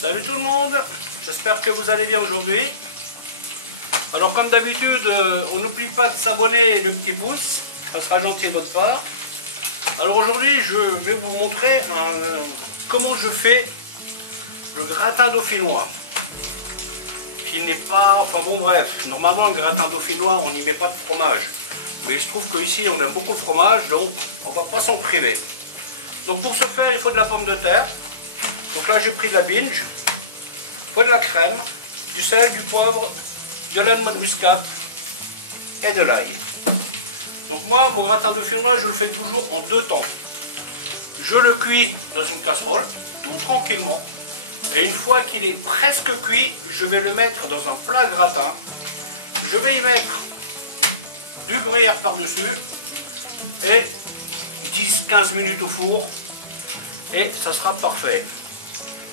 Salut tout le monde, j'espère que vous allez bien aujourd'hui. Alors comme d'habitude, on n'oublie pas de s'abonner et le petit pouce, ça sera gentil de votre part. Alors aujourd'hui, je vais vous montrer comment je fais le gratin dauphinois. Qui n'est pas, enfin bon bref, normalement le gratin dauphinois, on n'y met pas de fromage. Mais il se trouve qu'ici on aime beaucoup le fromage, donc on ne va pas s'en priver. Donc pour ce faire, il faut de la pomme de terre. Donc là j'ai pris de la binge, il faut de la crème, du sel, du poivre, de la noix de muscade et de l'ail. Donc moi, mon gratin dauphinois, je le fais toujours en deux temps. Je le cuis dans une casserole, tout tranquillement. Et une fois qu'il est presque cuit, je vais le mettre dans un plat gratin. Je vais y mettre du gruyère par-dessus et 10-15 minutes au four. Et ça sera parfait.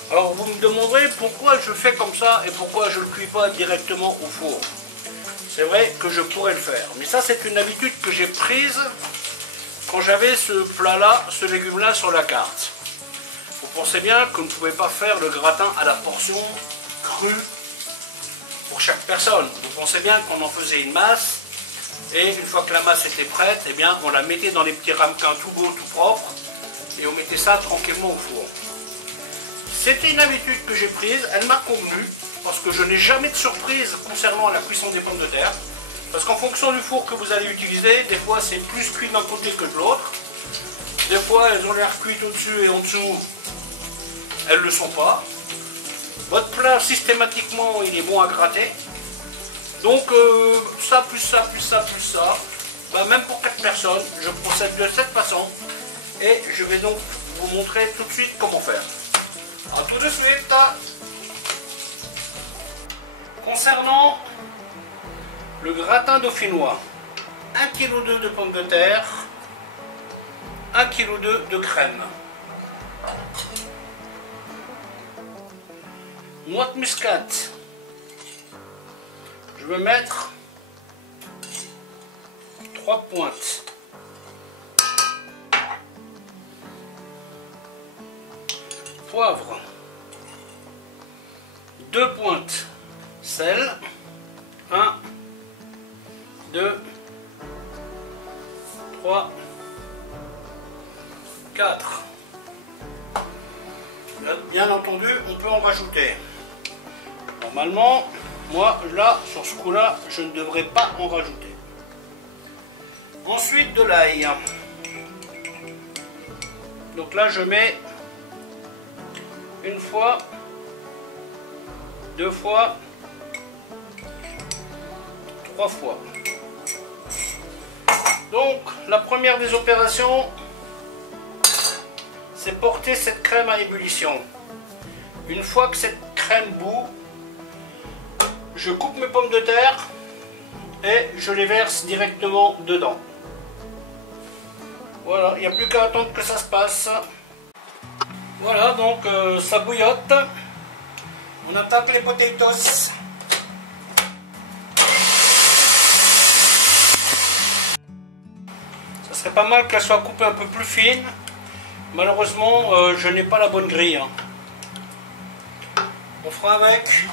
Alors vous me demanderez pourquoi je fais comme ça et pourquoi je ne le cuis pas directement au four. C'est vrai que je pourrais le faire, mais ça c'est une habitude que j'ai prise quand j'avais ce plat-là, ce légume-là sur la carte. Vous pensez bien qu'on ne pouvait pas faire le gratin à la portion crue pour chaque personne. Vous pensez bien qu'on en faisait une masse et une fois que la masse était prête, eh bien, on la mettait dans les petits ramequins tout beaux, tout propres et on mettait ça tranquillement au four. C'était une habitude que j'ai prise, elle m'a convenu parce que je n'ai jamais de surprise concernant la cuisson des pommes de terre. Parce qu'en fonction du four que vous allez utiliser, des fois c'est plus cuit d'un côté que de l'autre. Des fois elles ont l'air cuites au-dessus et en dessous, elles ne le sont pas. Votre plat systématiquement il est bon à gratter. Donc ça plus ça plus ça plus ça, ben, même pour 4 personnes, je procède de cette façon. Et je vais donc vous montrer tout de suite comment faire. A tout de suite. Concernant le gratin dauphinois, 1,2 kg de pommes de terre, 1,2 kg de crème, noix de muscade, je vais mettre 3 pointes, poivre, 2 pointes, sel, 1, 2, 3, 4. Bien entendu, on peut en rajouter. Normalement, moi, là, sur ce coup-là, je ne devrais pas en rajouter. Ensuite, de l'ail. Donc là, je mets une fois, 2 fois, 3 fois. Donc la première des opérations, c'est porter cette crème à ébullition. Une fois que cette crème bout, je coupe mes pommes de terre et je les verse directement dedans. Voilà, il n'y a plus qu'à attendre que ça se passe. Voilà, donc ça bouillotte. On attaque les potatoes. Ça serait pas mal qu'elle soit coupée un peu plus fine. Malheureusement, je n'ai pas la bonne grille. Hein. On fera avec.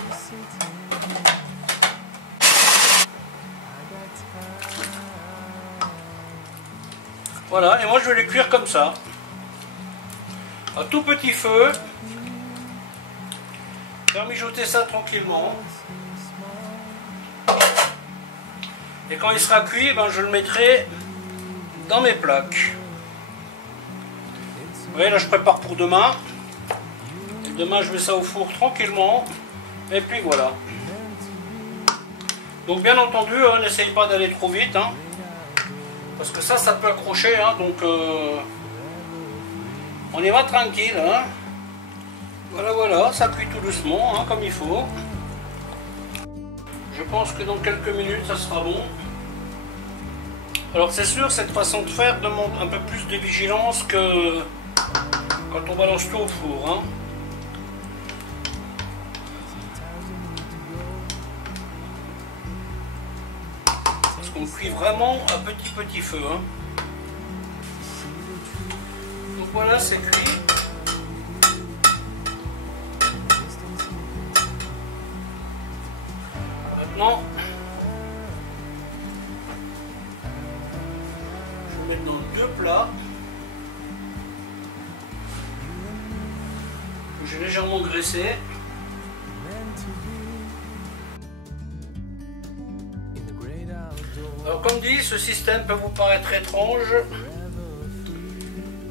Voilà, et moi je vais les cuire comme ça. À tout petit feu. Faire mijoter ça tranquillement. Et quand il sera cuit, ben, je le mettrai dans mes plaques. Vous voyez, là je prépare pour demain. Et demain je mets ça au four tranquillement. Et puis voilà. Donc bien entendu, hein, n'essayez pas d'aller trop vite. Hein, parce que ça peut accrocher. Hein, donc on y va tranquille. Hein. Voilà, voilà, ça cuit tout doucement, hein, comme il faut. Je pense que dans quelques minutes, ça sera bon. Alors c'est sûr, cette façon de faire demande un peu plus de vigilance que quand on balance tout au four. Hein. Parce qu'on cuit vraiment à petit feu. Hein. Donc voilà, c'est cuit. maintenant, je vais mettre dans 2 plats que j'ai légèrement graissé. Alors comme dit, ce système peut vous paraître étrange,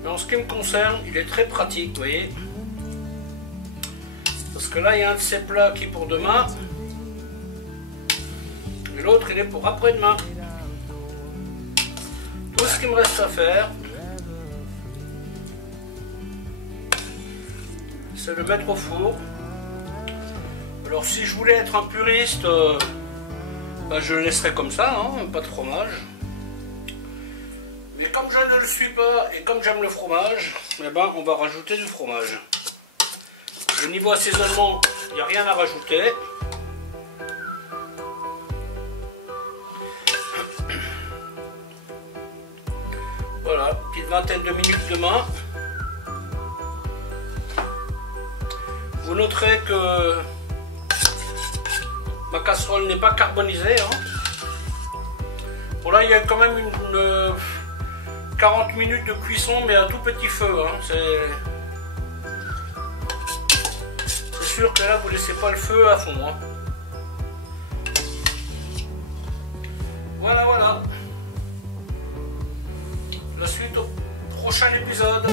mais en ce qui me concerne, il est très pratique, vous voyez. Parce que là, il y a un de ces plats qui est pour demain, et l'autre, il est pour après-demain. Tout ce qu'il me reste à faire, c'est le mettre au four. Alors si je voulais être un puriste, ben, je le laisserai comme ça, hein, pas de fromage. Mais comme je ne le suis pas et comme j'aime le fromage, eh ben, on va rajouter du fromage. Au niveau assaisonnement, il n'y a rien à rajouter. Voilà, petite vingtaine de minutes de main. Vous noterez que ma casserole n'est pas carbonisée. Hein. Bon là, il y a quand même une 40 minutes de cuisson, mais à tout petit feu. Hein. C'est sûr que là, vous ne laissez pas le feu à fond. Hein. Voilà, voilà. La suite au prochain épisode.